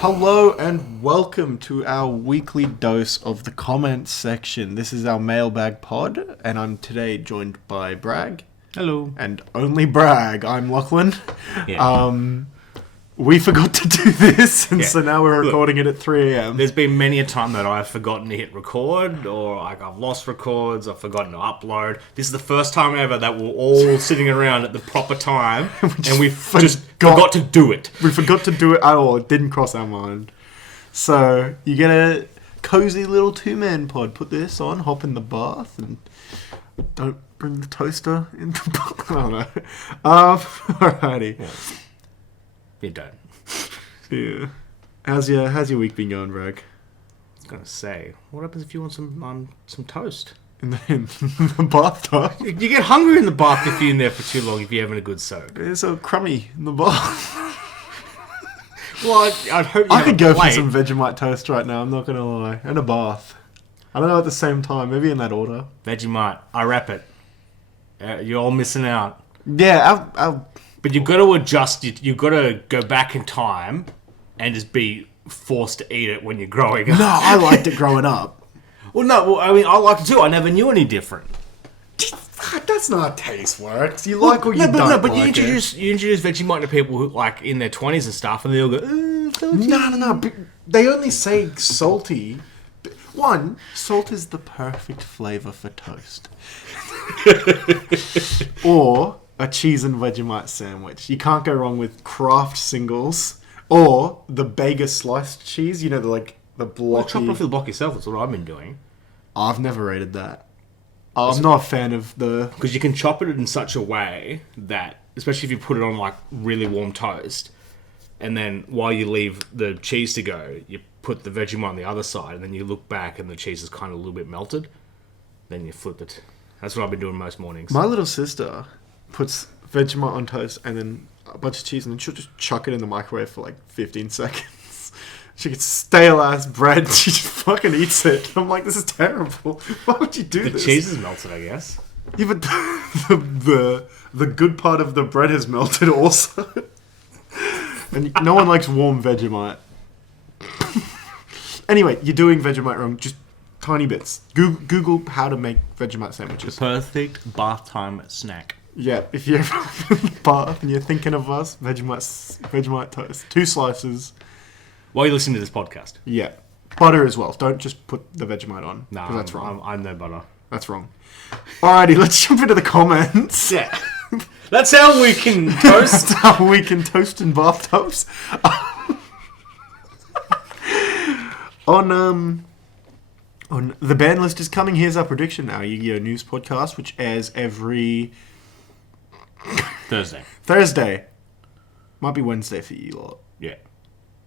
Hello and welcome to our weekly dose of the comments section. This is our Mailbag pod, and I'm today joined by Bragg. Hello. And only Bragg. I'm Lachlan. Yeah. We forgot to do this, and Yeah. so now we're recording it at 3 a.m. There's been many a time that I've forgotten to hit record, or like I've lost records, I've forgotten to upload. This is the first time ever that we're all sitting around at the proper time, and we just forgot to do it. We forgot to do it at all. It didn't cross our mind. So you get a cozy little two-man pod. Put this on, hop in the bath, and don't bring the toaster in the bath. I don't know. Alrighty. Yeah. You don't. Yeah. How's your week been going, Bragg? I was gonna say, what happens if you want some toast? In the bathtub? You get hungry in the bath if you're in there for too long. If you're having a good soak. It's so crummy in the bath. Well, I'd hope you I could go for plate. some Vegemite toast right now. I'm not gonna lie, and a bath. I don't know at the same time. Maybe in that order. Vegemite. I wrap it. You're all missing out. Yeah, I'll But you've got to adjust. You've got to go back in time and just be forced to eat it when you're growing up. No, I liked it growing up. Well, no. Well, I mean, I like it too. I never knew any different. That's not how taste works. You like or you don't No, but like you introduce Vegemite to people who like in their 20s and stuff, and they'll go, salty. No. But they only say salty. One, salt is the perfect flavour for toast. Or a cheese and Vegemite sandwich. You can't go wrong with Kraft singles or the Bega sliced cheese. You know, the blocky. Well, chop it off the block yourself. That's what I've been doing. I've never rated that. I'm not a fan of the... Because you can chop it in such a way that, especially if you put it on like really warm toast, and then while you leave the cheese to go, you put the Vegemite on the other side, and then you look back and the cheese is kind of a little bit melted. Then you flip it. That's what I've been doing most mornings. My little sister puts Vegemite on toast and then a bunch of cheese, and then she'll just chuck it in the microwave for like 15 seconds. She gets stale ass bread. She just fucking eats it. I'm like, this is terrible. Why would you do this? The cheese is melted, I guess. Yeah, but the good part of the bread has melted also. And no one likes warm Vegemite. Anyway, you're doing Vegemite wrong. Just tiny bits. Google how to make Vegemite sandwiches. The perfect bath time snack. Yeah, if you're in the bath and you're thinking of us, Vegemite toast. 2 slices. While you're listening to this podcast. Yeah. Butter as well. Don't just put the Vegemite on. No, Because that's wrong. I'm no butter. That's wrong. Alrighty, let's jump into the comments. Yeah. That's how we can toast. That's how we can toast in bathtubs. On the Banlist is coming. Here's our prediction, our Yugioh news podcast, which airs every Thursday. Might be Wednesday for you lot. Yeah.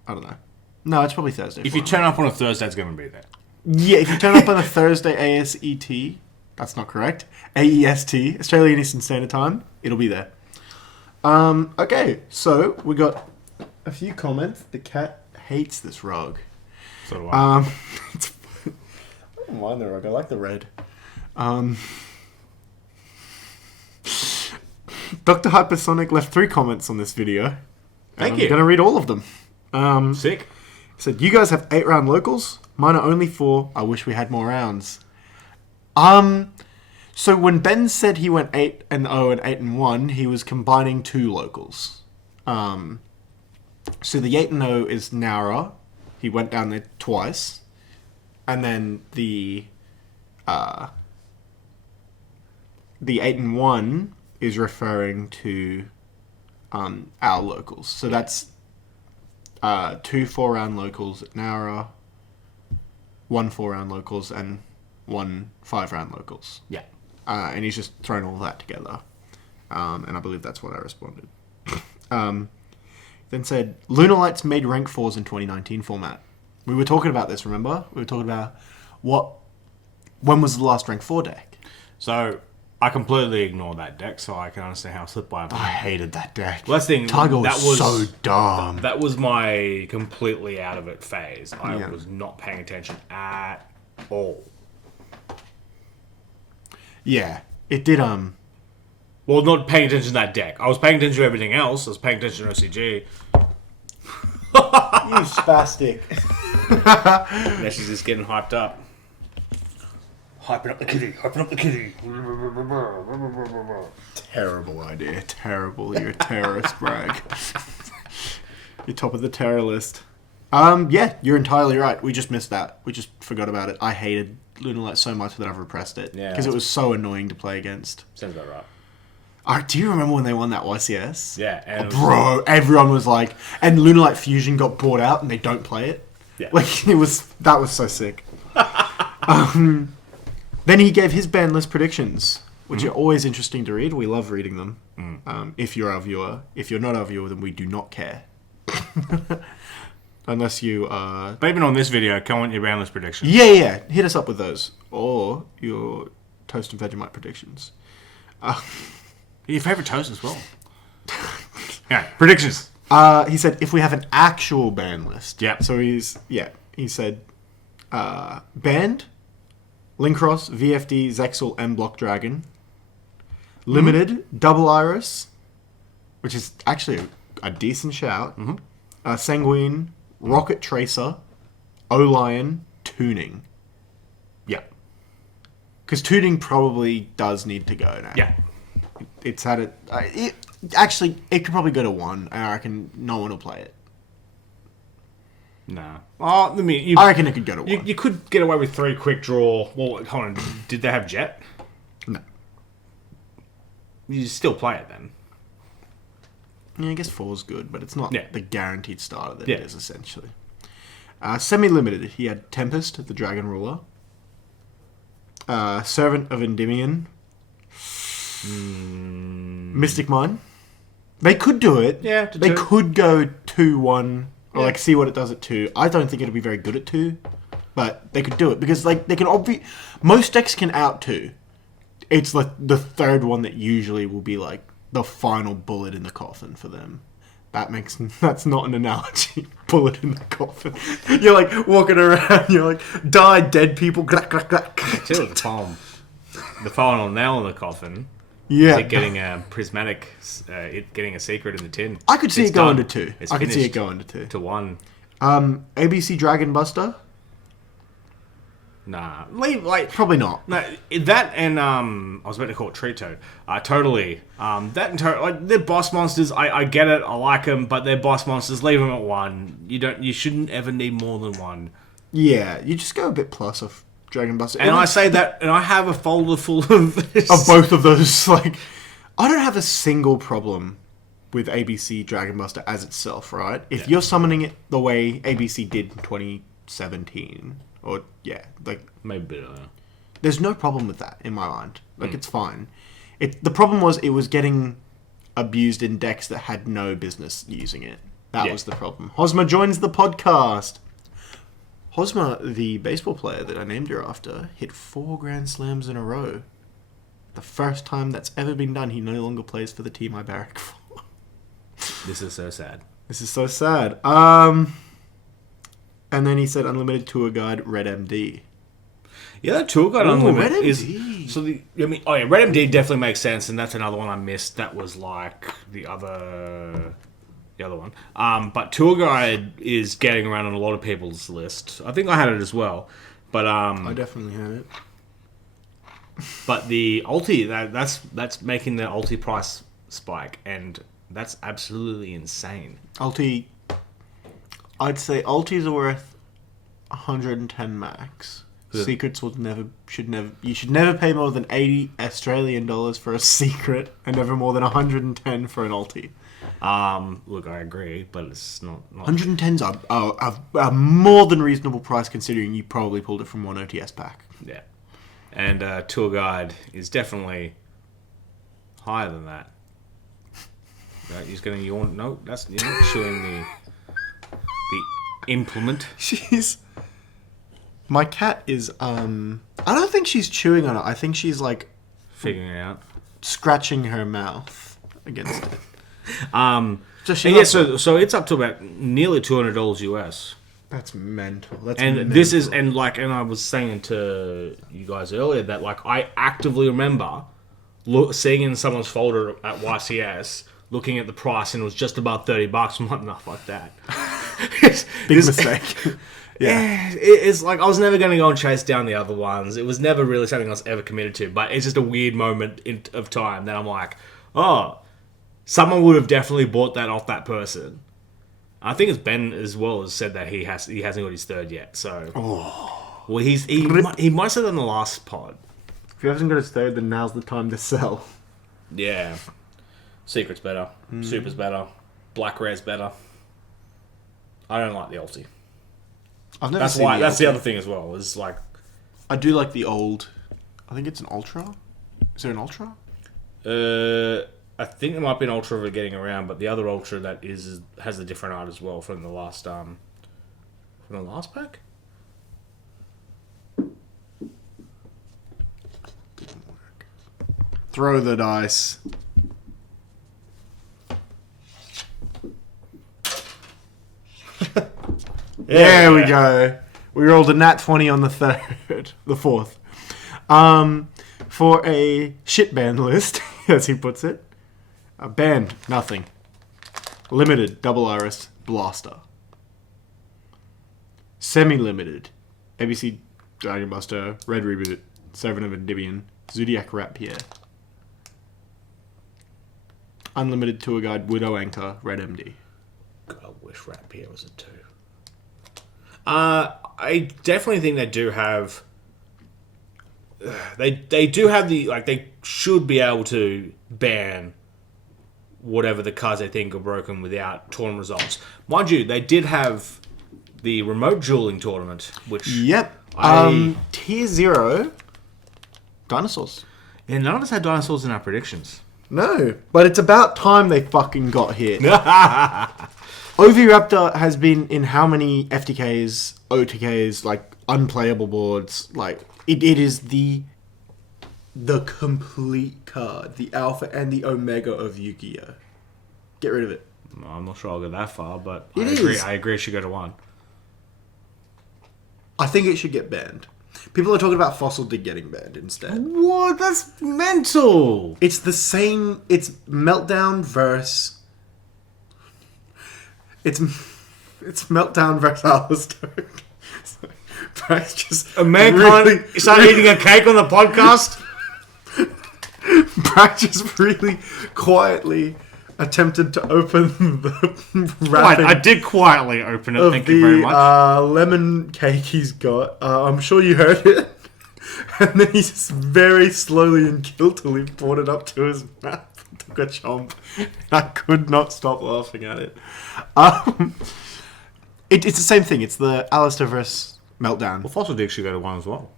I don't know. No, it's probably Thursday. If you turn up on a Thursday, it's going to be there. Yeah, if you turn up on a Thursday ASET, that's not correct. AEST, Australian Eastern Standard Time, it'll be there. Okay, so we got a few comments. The cat hates this rug. So do I. I don't mind the rug. I like the red. Dr. Hypersonic left 3 comments on this video. Thank you. I'm going to read all of them. Sick. He said, you guys have 8 round locals? Mine are only 4. I wish we had more rounds. So when Ben said he went 8-0 and 8-1, he was combining 2 locals. So the 8-0 is Nara. He went down there twice. And then the 8-1 is referring to our locals. So that's 2 4-round locals at Nara, 1 4-round locals, and 1 5-round locals. Yeah. And he's just thrown all that together. And I believe that's what I responded. Then said, Lunar Lights made rank 4s in 2019 format. We were talking about this, remember? We were talking about when was the last rank 4 deck? So I completely ignored that deck, so I can understand how it slipped by. I hated that deck. Well, that's the thing. Tiger was so dumb. That was my completely out of it phase. I Yeah. was not paying attention at all. Yeah, it did. Well, not paying attention to that deck. I was paying attention to everything else. I was paying attention to OCG. You spastic. Now she's just getting hyped up. Hyping up the kitty. Hyping up the kitty. Terrible idea. Terrible. You're a terrorist, Bragg. You're top of the terror list. Yeah, you're entirely right. We just missed that. We just forgot about it. I hated Lunalight so much that I've repressed it. Yeah. Because it was so annoying to play against. Sounds about right. Do you remember when they won that YCS? Yeah. And Bro, everyone was like... And Lunalight Fusion got bought out and they don't play it. Yeah. Like, that was so sick. Then he gave his ban list predictions, which are always interesting to read. We love reading them. If you're our viewer. If you're not our viewer, then we do not care. Unless you are... But even on this video, comment your Banlist predictions. Yeah. Hit us up with those. Or your Toast and Vegemite predictions. Your favourite toast as well. Yeah, predictions. He said, if we have an actual ban list. Yeah. So he said, banned, Linkross, VFD, Zexal, and Block Dragon. Limited, Double Iris, which is actually a decent shout. Sanguine, Rocket Tracer, O-Lion, Tuning. Yeah. Because Tuning probably does need to go now. Yeah. It's had it... Actually, it could probably go to 1, and I reckon no one will play it. Nah. Oh, I mean, I reckon it could go to 1. You could get away with 3 quick draw. Well, hold on. Did they have Jet? No. You still play it then. Yeah, I guess 4's good, but it's not the guaranteed starter that it is, essentially. Semi-limited, he had Tempest, the Dragon Ruler. Servant of Endymion. Mystic Mine. They could do it. Yeah, they could go 2-1, or like see what it does at 2. I don't think it'll be very good at 2, but they could do it because like they can most decks can out 2. It's like the third one that usually will be like the final bullet in the coffin for them. That's not an analogy. Bullet in the coffin. You're like walking around. You're like dead people. Still the final nail in the coffin. Yeah, Is it getting a prismatic, getting a secret in the tin. I could see it going to 2. It's I could see it finished going to 2. To 1. ABC Dragon Buster? Nah. Probably not. No, that and, I was about to call it Tree Toad. Totally. That and they're boss monsters. I get it. I like them, but they're boss monsters. Leave them at 1. You shouldn't ever need more than 1. Yeah, you just go a bit plus of Dragon Buster. And I say that, and I have a folder full of this. Of both of those. Like, I don't have a single problem with ABC Dragon Buster as itself, right? If you're summoning it the way ABC did in 2017, or, like... Maybe a bit earlier. There's no problem with that, in my mind. Like, it's fine. The problem was it was getting abused in decks that had no business using it. That was the problem. Hosma joins the podcast. Hosma, the baseball player that I named her after, hit 4 Grand Slams in a row. The first time that's ever been done. He no longer plays for the team I barrack for. This is so sad. This is so sad. And then he said Unlimited Tour Guide Red MD. Yeah, that Tour Guide Unlimited Red is... MD. So Red MD definitely makes sense, and that's another one I missed. That was like the other one. But Tour Guide is getting around on a lot of people's list. I think I had it as well. But I definitely had it. But the ulti, that's making the ulti price spike, and that's absolutely insane. Ulti, I'd say ultis are worth 110 max. Secrets you should never pay more than 80 Australian dollars for a secret, and never more than 110 for an ulti. Look, I agree, but it's not 110's a more than reasonable price considering you probably pulled it from one OTS pack. Yeah. And Tour Guide is definitely higher than that. Right, he's going to yawn. No, you're not chewing the implement. My cat is, I don't think she's chewing on it. I think she's like... Figuring it out. Scratching her mouth against it. So it's up to about nearly $200 US. That's mental. This is, and I was saying to you guys earlier that like I actively remember seeing in someone's folder at YCS, looking at the price, and it was just about $30. I'm like, nah, fuck that. Big mistake. Yeah, it's like I was never going to go and chase down the other ones. It was never really something I was ever committed to. But it's just a weird moment of time that I'm like, oh, someone would have definitely bought that off that person. I think it's Ben as well has said that he hasn't got his third yet. So, well, he might have said that in the last pod. If he hasn't got his third, then now's the time to sell. Yeah, Secret's better, Super's better, Black Rare's better. I don't like the ulti. I've never That's seen why. the That's the Ultra. other thing as well. Is like I do like the old. I think it's an Ultra. Is there an Ultra? I think there might be an Ultra we're getting around, but the other Ultra that has a different art as well from the last pack. Throw the dice. There we go. We rolled a nat 20 on the fourth. For a shit band list, as he puts it. Banned, nothing. Limited, double iris, blaster. Semi-limited, ABC Dragon Buster, Red Reboot, Seven of Endymion, Zodiac Rapier. Unlimited Tour Guide, Widow Anchor, Red MD. God, I wish Rapier was a 2. I definitely think they do have. They do have they should be able to ban whatever the cards they think are broken without tournament results. Mind you, they did have the remote dueling tournament, which Yep. Tier 0, dinosaurs. yeah, none of us had dinosaurs in our predictions. No, but it's about time they fucking got hit. Oviraptor has been in how many FTKs, OTKs, like unplayable boards? Like it is the complete card, the alpha and the omega of Yugioh. Get rid of it. I'm not sure I'll go that far, but It I agree. It should go to 1. I think it should get banned. People are talking about Fossil Dig getting banned instead. What? That's mental. It's the same. It's Meltdown versus. It's Meltdown versus Alistair. Bryce just A man can't start eating a cake on the podcast. Bryce just really quietly attempted to open the Right, wrapping I did quietly open it. of Thank you very much. lemon cake he's got. I'm sure you heard it. And then he just very slowly and guiltily poured it up to his mouth. Took a chomp. I could not stop laughing at it. It's the same thing. It's the Alistair versus Meltdown. Well, Fossil Dig should go to 1 as well.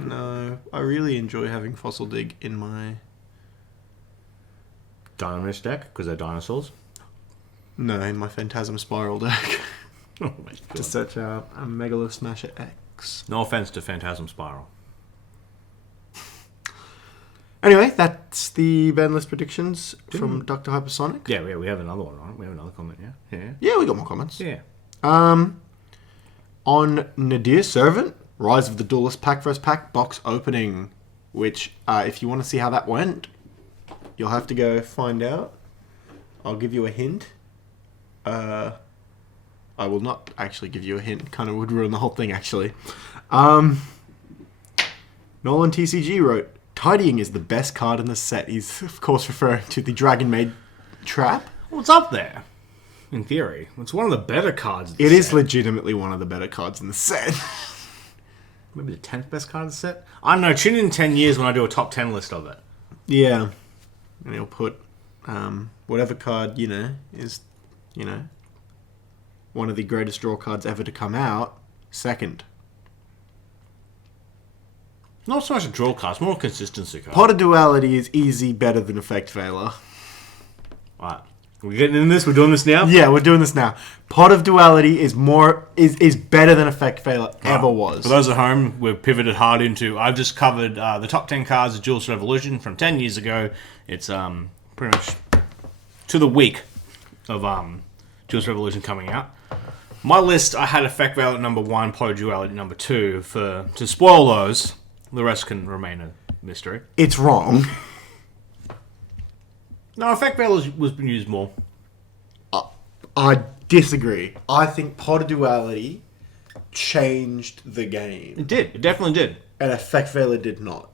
No, I really enjoy having Fossil Dig in my... Dynamist deck, because they're dinosaurs. No, in my Phantasm Spiral deck. Oh my To god. search out a Megalo Smasher X. No offense to Phantasm Spiral. Anyway, that's the Banlist predictions from Dr. Hypersonic. Yeah, we have another one, right? We have another comment, yeah? Yeah, we got more comments. Yeah. On Nadir Servant, Rise of the Duelist pack vs. pack box opening, which, if you want to see how that went, you'll have to go find out. I'll give you a hint. I will not actually give you a hint. Kind of would ruin the whole thing, actually. Nolan TCG wrote, Tidying is the best card in the set. He's, of course, referring to the Dragon Maid Trap. Well, it's up there. In theory. It's one of the better cards in the It set. is legitimately one of the better cards in the set. Maybe the 10th best card in the set? I don't know. Tune in 10 years when I do a top 10 list of it. Yeah. And he'll put whatever card, is, one of the greatest draw cards ever to come out, second. Not so much a draw card, it's more a consistency card. Pot of Duality is easy better than Effect Veiler. Alright. We're getting in this? We're doing this now? Yeah, we're doing this now. Pot of Duality is better than Effect Veiler ever was. For those at home, we've pivoted hard into... I've just covered the top 10 cards of Duelist Revolution from 10 years ago. It's pretty much to the week of Duelist Revolution coming out. My list, I had Effect Veiler at number 1, Pot of Duality at number 2. To spoil those, the rest can remain a mystery. It's wrong. No, Effect Veiler was used more. I disagree. I think pod duality changed the game. It did. It definitely did. And Effect Veiler did not.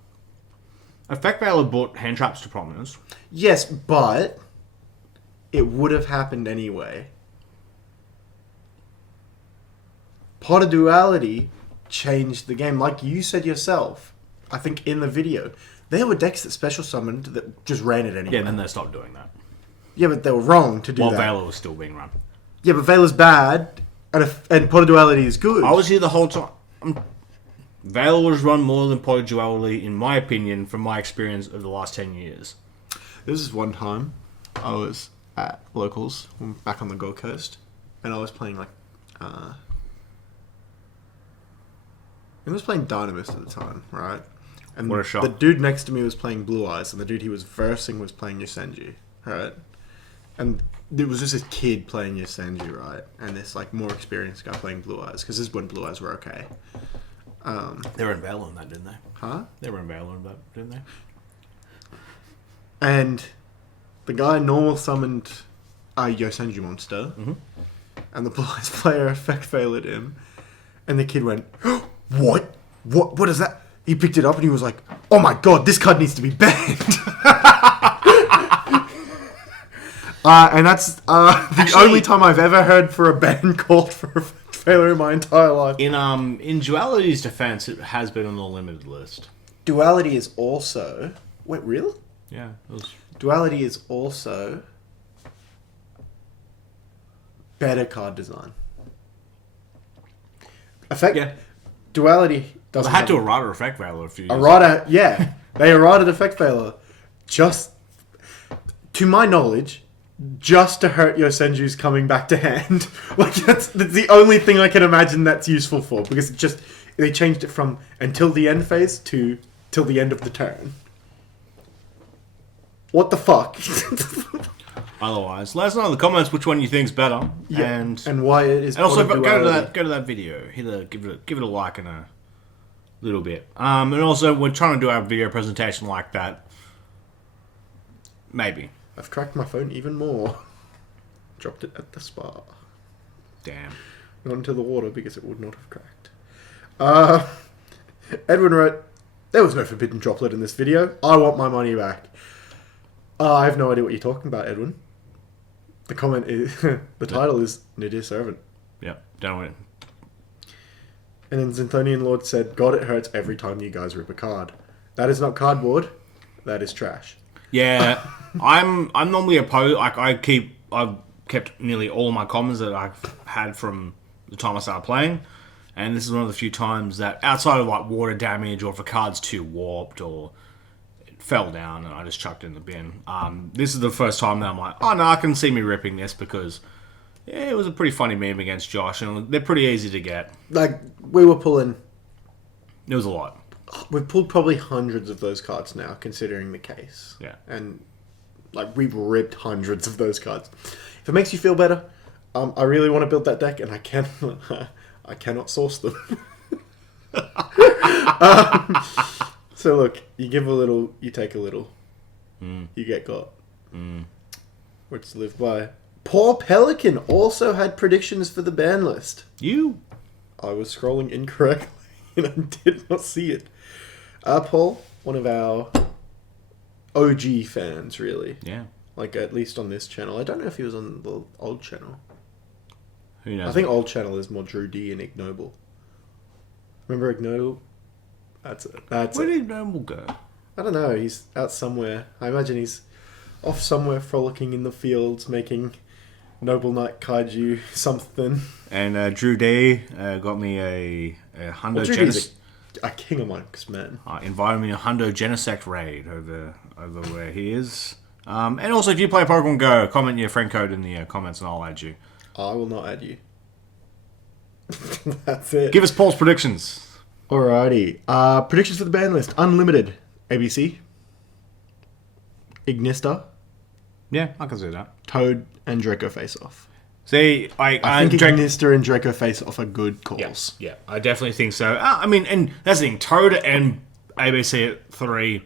Effect Veiler brought hand traps to prominence. Yes, but it would have happened anyway. Pod duality changed the game. Like you said yourself, I think in the video, there were decks that special summoned that just ran it anyway. Yeah, then they stopped doing that. Yeah, but they were wrong to do While that. Veiler was still being run. Yeah, but Veiler's bad, and Pod duality is good. I was here the whole time. Veiler was run more than Pod duality, in my opinion, from my experience of the last 10 years. This is one time I was at locals, back on the Gold Coast, and I was playing like, I was playing Dynamist at the time, right? And What a shock. the dude next to me was playing Blue Eyes, and the dude he was versing was playing Yosenji, right? And it was just this kid playing Yosenji, right? And this like more experienced guy playing Blue Eyes, because this is when Blue Eyes were okay. They were in Veiler in that, didn't they? Huh? They were in Veiler in that, didn't they? And the guy normal summoned a Yosenji monster, and the Blue Eyes player effect failed him, and the kid went, "What? What is that?" He picked it up and he was like, "Oh my god, this card needs to be banned." And that's the only time I've ever heard for a ban called for effect failure in my entire life. In Duality's defense, it has been on the limited list. Duality is also... Wait, really? Yeah, it was... Duality is also better card design. Effect... Yeah. Duality They doesn't had to have... errata Effect Veiler a few years Errata, yeah. They errated effect failure. Just... To my knowledge... Just to hurt Yosenju's coming back to hand. Like, that's the only thing I can imagine that's useful for. Because it just... They changed it from until the end phase to till the end of the turn. What the fuck? Otherwise, let us know in the comments which one you think's better. Yeah, And why it is... also Pod duality. go to that video. Give it a like and a little bit. And also, we're trying to do our video presentation like that. Maybe. I've cracked my phone even more. Dropped it at the spa. Damn. Not into the water because it would not have cracked. Edwin wrote, "There was no forbidden droplet in this video. I want my money back." I have no idea what you're talking about, Edwin. The comment is... the title is Nadir Servant. Yep. Don't win. And then Zinthonian Lord said, "God, it hurts every time you guys rip a card. That is not cardboard. That is trash." Yeah, I'm normally opposed. Like I've kept nearly all of my comments that I've had from the time I started playing, and this is one of the few times that outside of like water damage or if a card's too warped or it fell down and I just chucked it in the bin. This is the first time that I'm like, oh no, I can see me ripping this because yeah, it was a pretty funny meme against Josh, and they're pretty easy to get. Like, we were pulling... It was a lot. We've pulled probably hundreds of those cards now, considering the case. Yeah. And, like, we've ripped hundreds of those cards. If it makes you feel better, I really want to build that deck, and I cannot source them. So, look, you give a little, you take a little. You get got. Words to live by. Poor Pelican also had predictions for the ban list. I was scrolling incorrectly, and I did not see it. Paul, one of our OG fans, really. Yeah. Like, at least on this channel. I don't know if he was on the old channel. Who knows? I think old channel is more Drew D and Ignoble. Remember Ignoble? That's it. Where did Noble go? I don't know. He's out somewhere. I imagine he's off somewhere frolicking in the fields, making Noble Knight Kaiju something. And Drew D got me a Hundo Well, Drew D's a king amongst men. invited me a Hundo Genesect raid over where he is. And also, if you play Pokemon Go, comment your friend code in the comments and I'll add you. I will not add you. That's it. Give us Paul's predictions. Alrighty. Predictions for the ban list. Unlimited. ABC. Ignista. Yeah, I can see that. Toad and Draco face off. See, I think Ignista and Draco face off are good calls. Yeah, I definitely think so. I mean, and that's the thing. Toad and ABC at 3,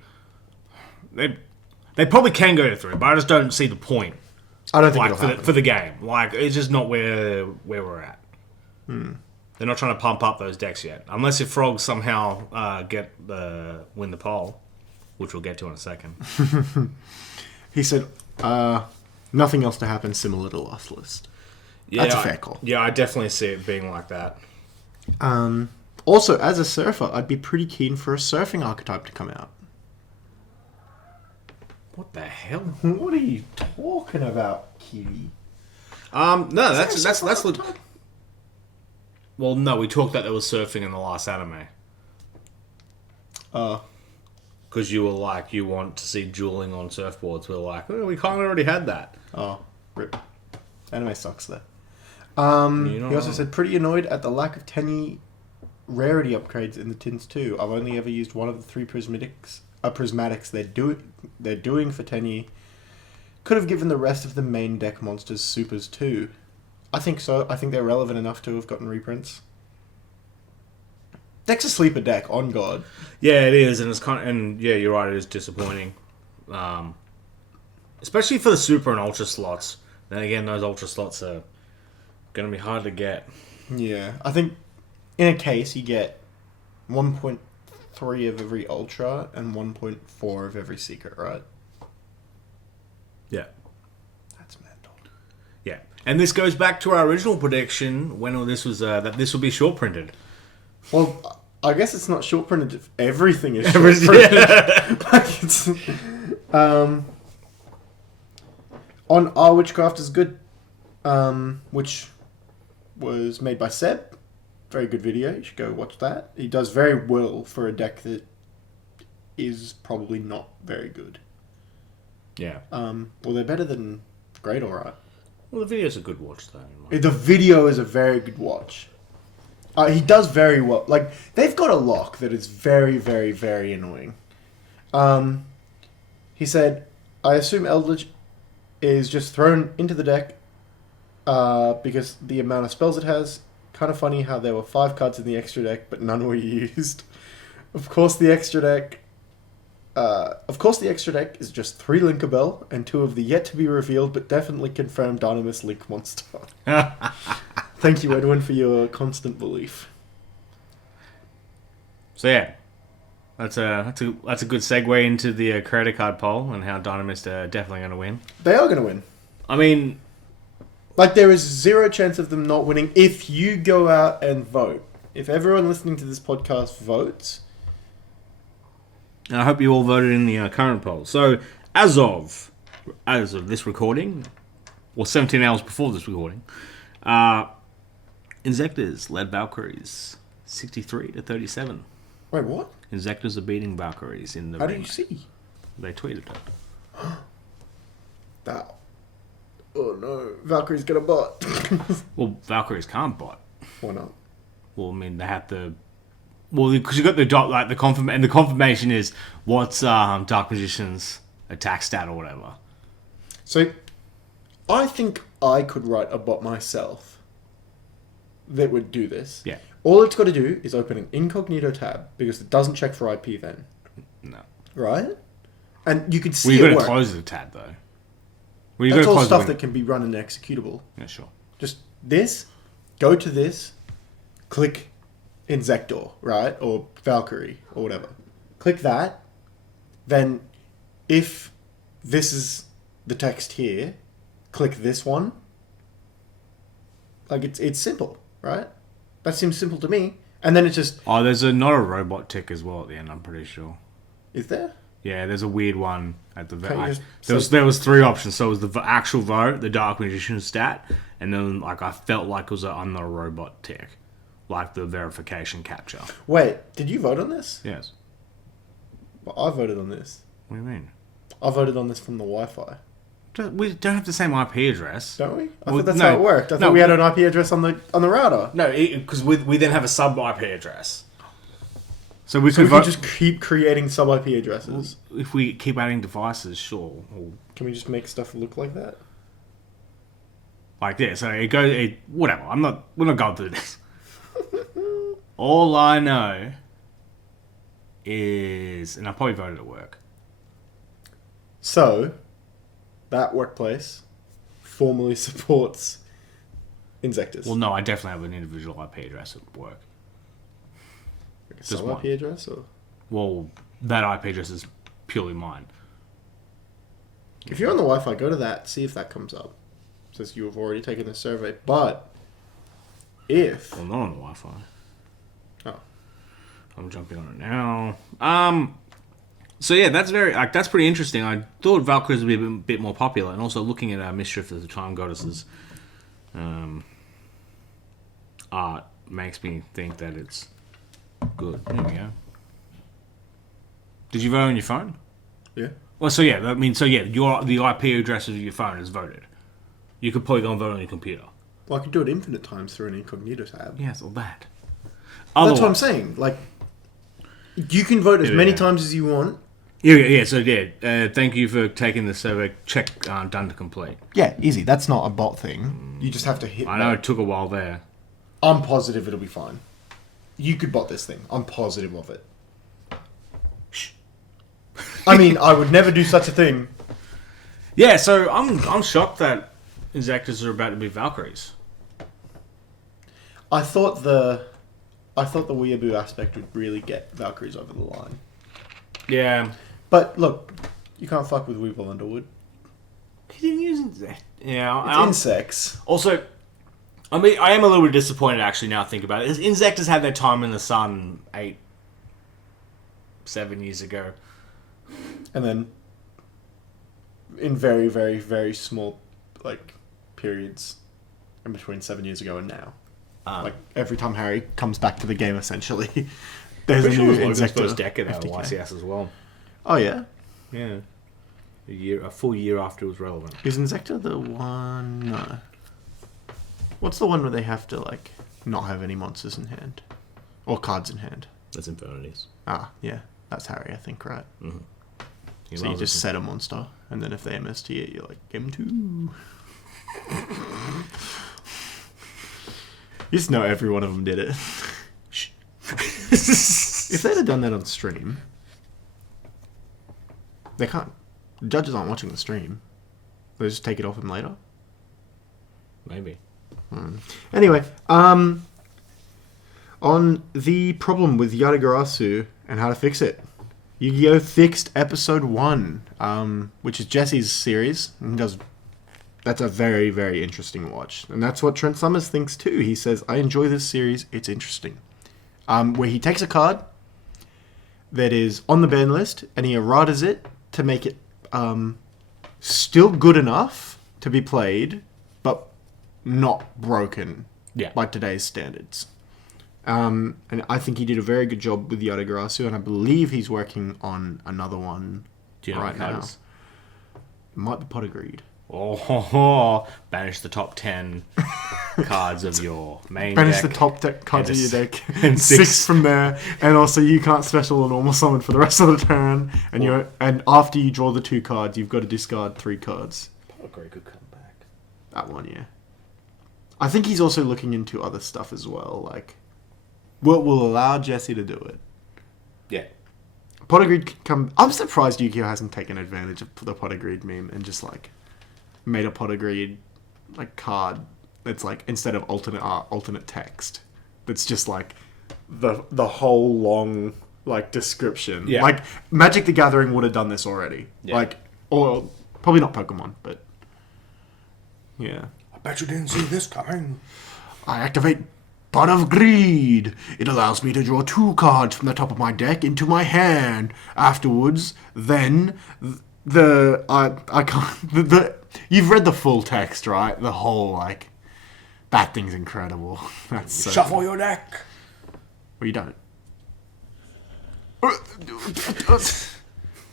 they probably can go to 3, but I just don't see the point I don't think like it'll happen. for the game. Like it's just not where we're at. They're not trying to pump up those decks yet, unless if Frogs somehow win the poll, which we'll get to in a second. He said, nothing else to happen similar to last list. Yeah, That's a fair call. Yeah, I definitely see it being like that. Also, as a surfer, I'd be pretty keen for a surfing archetype to come out. What the hell? What are you talking about, Kitty? No, that's well, no, we talked that there was surfing in the last anime. Because you were like, you want to see dueling on surfboards. We were like, oh, we kind of already had that. Oh, rip. Anime sucks there. You know, He also said, pretty annoyed at the lack of Tenyi rarity upgrades in the tins too. I've only ever used one of the three prismatics they're doing for Tenyi. Could have given the rest of the main deck monsters supers too. I think so. I think they're relevant enough to have gotten reprints. Deck's a sleeper deck, on God. Yeah, it is, and you're right, it is disappointing. Especially for the super and ultra slots. Then again, those ultra slots are going to be hard to get. Yeah, I think in a case you get 1.3 of every ultra and 1.4 of every secret, right? Yeah. That's mental. Yeah. And this goes back to our original prediction when this was that this will be short printed. Well, I guess it's not short printed if everything is short printed. Like it's, on Our Witchcraft is Good, which was made by Seb. Very good video. You should go watch that. He does very well for a deck that is probably not very good. Yeah. Well, they're better than Great Alright. Well, the video's a good watch, though. The video is a very good watch. He does very well. Like, they've got a lock that is very, very, very annoying. He said, I assume Eldritch is just thrown into the deck because the amount of spells it has. Kind of funny how there were 5 cards in the extra deck, but none were used. Of course, the extra deck is just 3 Linkerbell and 2 of the yet to be revealed but definitely confirmed Dynamis Link monster. Thank you, Edwin, for your constant belief. So yeah, that's a good segue into the credit card poll and how Dynamist are definitely going to win. They are going to win. I mean, like, there is 0 chance of them not winning if you go out and vote. If everyone listening to this podcast votes. And I hope you all voted in the current poll. So, as of this recording, or 17 hours before this recording, Inzectors led Valkyries 63-37. Wait, what? Inzectors are beating Valkyries in the How ring. did you see? They tweeted it. That. Oh no, Valkyrie's got a bot. Well, Valkyries can't bot. Why not? Well, I mean, they have to. Well, because you got the dot, like the and the confirmation is what's Dark Magician's attack stat or whatever. So, I think I could write a bot myself that would do this. Yeah. All it's got to do is open an incognito tab because it doesn't check for IP then. No. Right? And you can see Well, you've it got work. to close the tab though. Well, That's all stuff that can be run in an executable. Yeah, sure. Just this, go to this, click Inzector, right? Or Valkyrie, or whatever. Click that. Then, if this is the text here, click this one. Like, it's simple, right? That seems simple to me. And then it's just... Oh, there's not a robot tick as well at the end, I'm pretty sure. Is there? Yeah, there's a weird one at the Can't you there was 3 options. So it was the actual vote, the Dark Magician stat, and then like I felt like it was I'm not a robot tick, like the verification capture. Wait, did you vote on this? Yes. Well, I voted on this. What do you mean? I voted on this from the Wi-Fi. We don't have the same IP address, Don't we? I Well, thought that's no. how it worked. I thought No, we had an IP address on the router. No, because we then have a sub IP address. So we So could we can vote. just keep creating sub IP addresses. If we keep adding devices, sure. Can we just make stuff look like that? Like yeah, so it goes. Whatever. We're not going through this. All I know is, and I probably voted at work. So, that workplace formally supports Insectors. Well, no, I definitely have an individual IP address at work. Some one. IP address, or Well, that IP address is purely mine. if you're on the Wi-Fi, go to that, see if that comes up. It says you have already taken the survey, but if Well, not on the Wi-Fi. oh, I'm jumping on it now. So yeah, that's that's pretty interesting. I thought Valkyries would be a bit more popular, and also looking at our Mischief of the Time Goddesses art makes me think that it's good. There we go. Did you vote on your phone? yeah, Well, so yeah, the IP address of your phone is voted. You could probably go and vote on your computer. well, I could do it infinite times through an incognito tab. Yes, or that. That's what I'm saying. Like, you can vote as many Yeah. times as you want. Yeah. So thank you for taking the survey. Check done to complete. Yeah, easy. That's not a bot thing. You just have to hit. I know it took a while there. I'm positive it'll be fine. You could bot this thing. I'm positive of it. Shh. I mean, I would never do such a thing. Yeah, so I'm shocked that Insectors are about to be Valkyries. I thought the weeaboo aspect would really get Valkyries over the line. Yeah. But look, you can't fuck with Weevil Underwood. He didn't use Insect. Yeah. It's insects. Also, I mean, I am a little bit disappointed actually now I think about it. Insectors had their time in the sun 7 years ago. And then in very, very, very small periods in between 7 years ago and now. Every time Harry comes back to the game, essentially, there's a new insect. First decade out of YCS as well. Oh yeah, Yeah, a full year after it was relevant. is Insector the one? No. What's the one where they have to not have any monsters in hand or cards in hand? That's Infernities. Ah, yeah, that's Harry, I think, right? Mm-hmm. So you just set a monster, and then if they MST it, you're like M2. You just know every one of them did it. Shh. If they'd have done that on stream, they can't. The judges aren't watching the stream. They just take it off him later. Maybe. Anyway, on the problem with Yatagarasu and how to fix it. Yu-Gi-Oh! Fixed Episode 1, which is Jesse's series. And that's a very, very interesting watch. And that's what Trent Summers thinks too. He says, I enjoy this series, it's interesting. Where he takes a card that is on the ban list and he erratas it to make it still good enough to be played, but not broken by today's standards. And I think he did a very good job with Yatagarasu, and I believe he's working on another one right now. It might be Pot of Greed. Oh, banish the top 10 cards of your main Banish deck. the top cards of your deck. And six from there. And also you can't special or normal summon for the rest of the turn. And and after you draw the 2 cards, you've got to discard 3 cards. Pot of Greed could come back. That one, yeah. I think he's also looking into other stuff as well, will allow Jesse to do it. Yeah. Pot of Greed can come. I'm surprised Yugioh hasn't taken advantage of the Pot of Greed meme and just made a Pot of Greed card that's instead of alternate art, alternate text. That's just the whole long description. Yeah. Magic the Gathering would have done this already. Yeah. Or probably not Pokemon, but yeah. I bet you didn't see this coming. I activate Pot of Greed. It allows me to draw 2 cards from the top of my deck into my hand. Afterwards, then I can't. You've read the full text, right? The whole that thing's incredible. That's so Shuffle your deck. Well, you don't.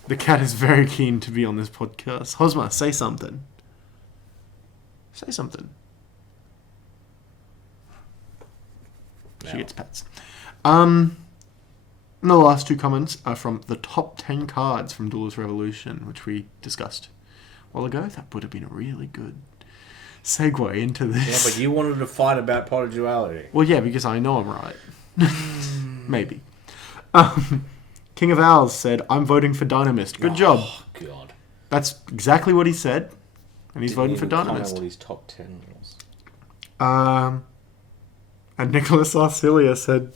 The cat is very keen to be on this podcast. Hosma, say something. Say something. She gets pets. And the last 2 comments are from the top 10 cards from Duelist Revolution, which we discussed a while ago. That would have been a really good segue into this. Yeah, but you wanted to fight about Pot of Duality. Well, yeah, because I know I'm right. Maybe. King of Owls said, I'm voting for Dynamist. Good job. Oh, God. That's exactly what he said. and he's voting for Dynamist. What his top 10 was. And Nicholas Arcilia said,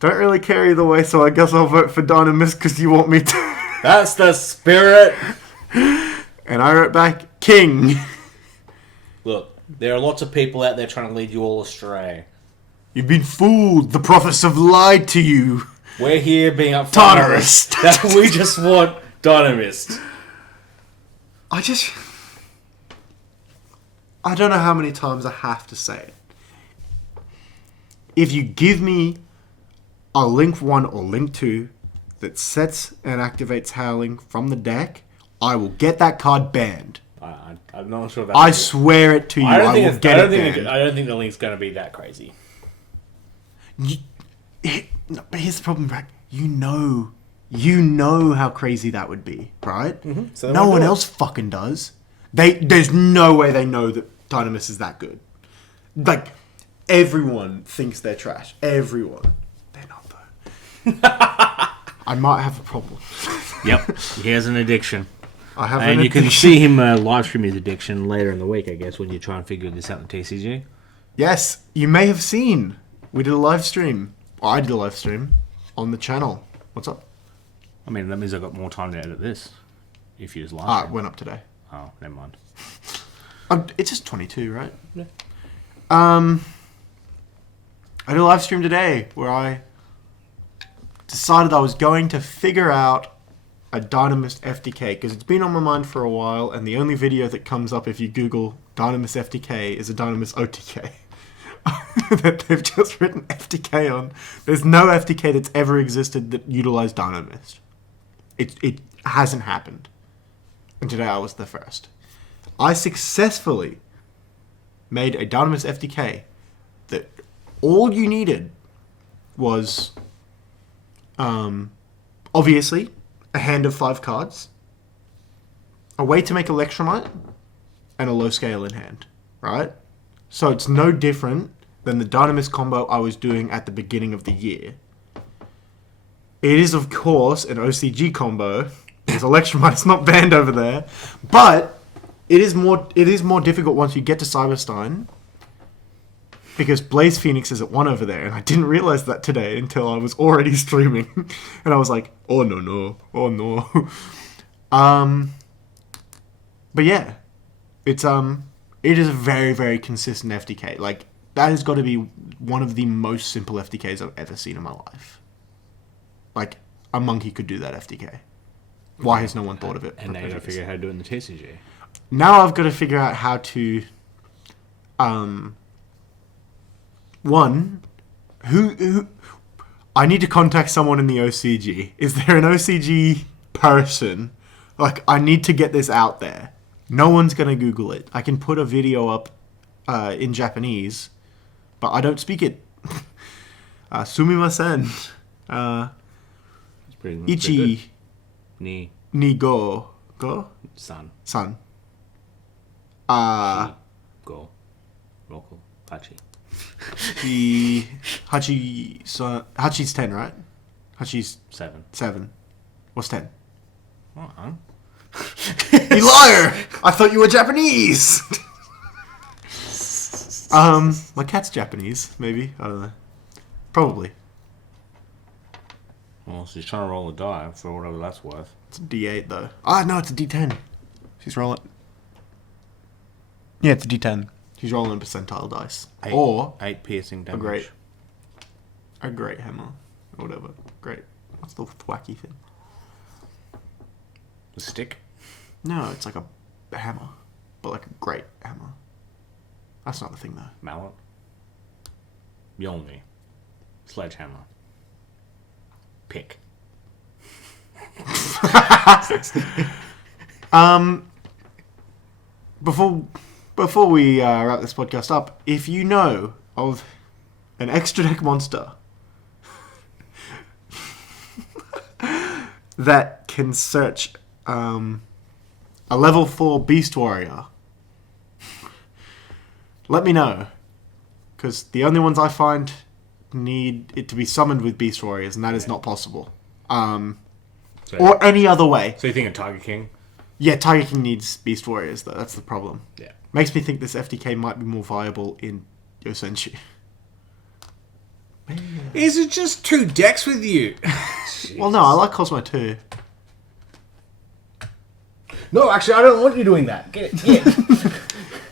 "Don't really care either way, so I guess I'll vote for Dynamist because you want me to." That's the spirit. And I wrote back, "King." Look, there are lots of people out there trying to lead you all astray. You've been fooled. The prophets have lied to you. We're here being upfront. Dynamist. That we just want Dynamist. I don't know how many times I have to say it. If you give me a Link 1 or Link 2 that sets and activates Howling from the deck, I will get that card banned. I'm not sure about I swear it to you. I will get it banned. I don't think the Link's going to be that crazy. But here's the problem, Brad. You know how crazy that would be, right? Mm-hmm. So no one else fucking does. There's no way they know that Dynamist is that good. Like, everyone thinks they're trash. Everyone. They're not, though. I might have a problem. Yep. He has an addiction. I have and you can see him live stream his addiction later in the week, I guess, when you try and figure this out in TCG. Yes, you may have seen. We did a live stream. Well, I did a live stream on the channel. What's up? I mean, that means I've got more time to edit this. If you just live Ah, stream. it went up today. Oh, never mind. It's just 22, right? Yeah. I did a live stream today where I decided I was going to figure out a Dynamist FTK because it's been on my mind for a while, and the only video that comes up if you Google Dynamist FTK is a Dynamist OTK that they've just written FTK on. There's no FTK that's ever existed that utilized Dynamist. It hasn't happened. And today I was the first. I successfully made a Dynamist FTK that all you needed was, obviously, a hand of 5 cards, a way to make Electromite, and a low scale in hand, right? So it's no different than the Dynamist combo I was doing at the beginning of the year. It is, of course, an OCG combo. Because Electromite is not banned over there. But it is more difficult once you get to Cyberstein. Because Blaze Phoenix is at 1 over there. And I didn't realize that today until I was already streaming. And I was like, oh no. But yeah. It is a very, very consistent FTK. Like, that has got to be one of the most simple FTKs I've ever seen in my life. Like, a monkey could do that FTK. Why has no one thought of it? And now you got to figure out how to do it in the TCG. Now I've got to figure out how to... who I need to contact someone in the OCG. Is there an OCG person? Like, I need to get this out there. No one's going to Google it. I can put a video up in Japanese, but I don't speak it. Sumimasen. It's pretty Ichi ni go san san. go local hachi. The Hachi's 10, right? Hachi's 7. What's 10? Uh-huh. You liar! I thought you were Japanese. My cat's Japanese, maybe. I don't know. Probably. Well, she's trying to roll a die for whatever that's worth. It's a D8 though. Ah, no, it's a D10. She's rolling. Yeah, it's a D10. She's rolling a percentile dice. 8 piercing damage. A great hammer. Or whatever. Great. What's the thwacky thing? A stick? No, it's like a hammer. But like a great hammer. That's not the thing though. Mallet? Mjolnir. Sledgehammer. Pick. Before we wrap this podcast up, if you know of an extra deck monster that can search a level 4 Beast Warrior, let me know. Because the only ones I find need it to be summoned with Beast Warriors, and that is not possible. Or any other way. So you think a Tiger King? Yeah, Tiger King needs Beast Warriors, though. That's the problem. Yeah. Makes me think this FTK might be more viable in Yosenshi. Is it just 2 decks with you? Well, no, I like Cosmo too. No, actually, I don't want you doing that. Get it. Yeah.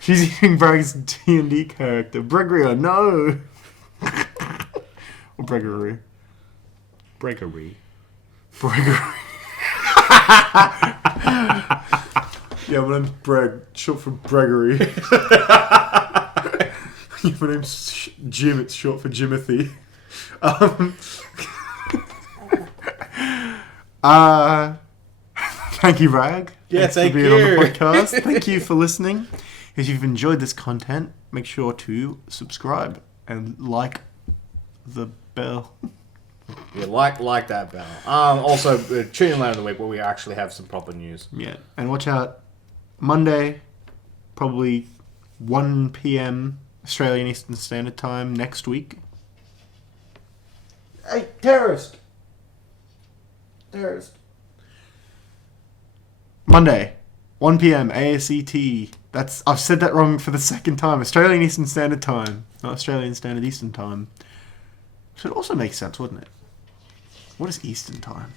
She's eating Bragg's D&D character. Bregria, no! Or Bregaru. Breakery. Bregaru. Yeah, my name's Breg, short for Bregery. Yeah, my name's Jim, it's short for Jimothy. Thank you, Brag. Yeah, Thanks thank for being on you. the podcast. Thank you for listening. If you've enjoyed this content, make sure to subscribe and like the bell. Yeah, like that bell. Also, tune in later in the week where we actually have some proper news. Yeah, and watch out. Monday, probably 1 p.m. Australian Eastern Standard Time next week. Hey, terrorist! Terrorist. Monday, 1 p.m. ASET. I've said that wrong for the second time. Australian Eastern Standard Time, not Australian Standard Eastern Time. Should also make sense, wouldn't it? What is Eastern Time?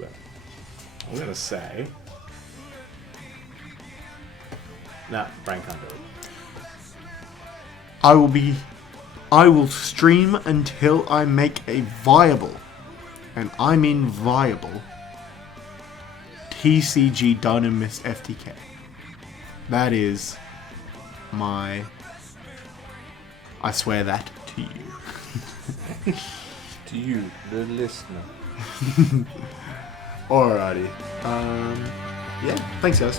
I'm gonna say. Nah, brain can't do it. I will stream until I make a viable, and I mean viable, TCG Dynamist FTK. That is I swear that to you. To you, the listener. Alrighty. Yeah, thanks guys.